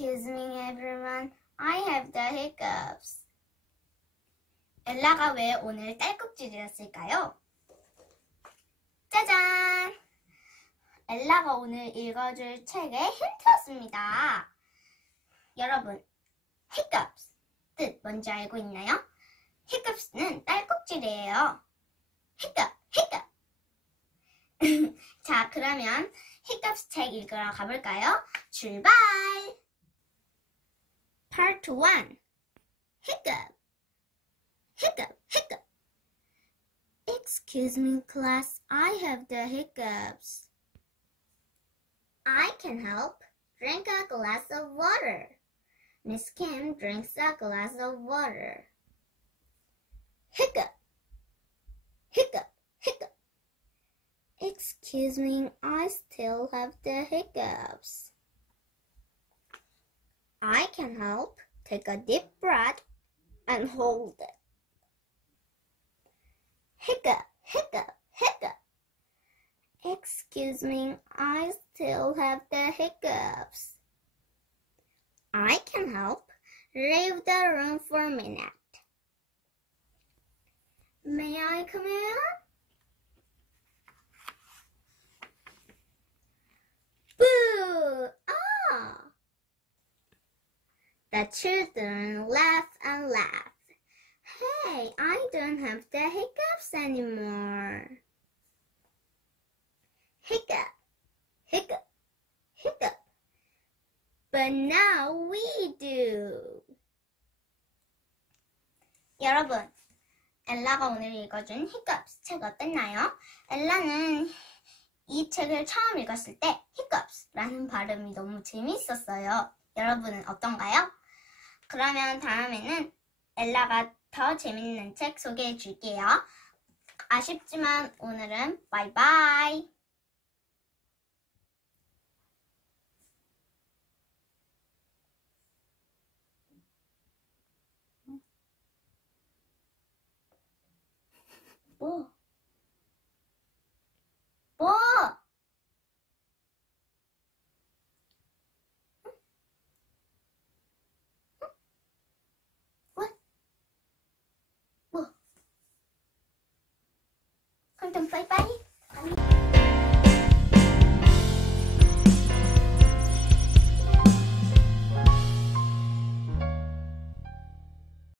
Excuse me, everyone. I have the hiccups. 엘라가 왜 오늘 딸꾹질이었을까요? 짜잔! 엘라가 오늘 읽어줄 책의 힌트였습니다. 여러분, hiccups 뜻 뭔지 알고 있나요? hiccups는 딸꾹질이에요. hiccup, hiccup. 자, 그러면 hiccups 책 읽으러 가볼까요? 출발! Part 1 Hiccup Hiccup, hiccup. Excuse me, class, I have the hiccups. I can help. Drink a glass of water. Miss Kim drinks a glass of water. Hiccup, hiccup, hiccup. Excuse me, I still have the hiccups. I can help. Take a deep breath and hold it. Hiccup, hiccup, hiccup. Excuse me, I still have the hiccups. I can help. Leave the room for a minute. May I come in? Boo! Ah! The children laugh and laugh. Hey, I don't have the hiccups anymore. Hiccup, hiccup, hiccup. But now we do. 여러분, 엘라가 오늘 읽어준 hiccups 책 어땠나요? 엘라는 이 책을 처음 읽었을 때 hiccups라는 발음이 너무 재미있었어요. 여러분은 어떤가요? 그러면 다음에는 엘라가 더 재밌는 책 소개해 줄게요. 아쉽지만 오늘은 바이바이. 뭐? 뭐? 그럼 바이바이.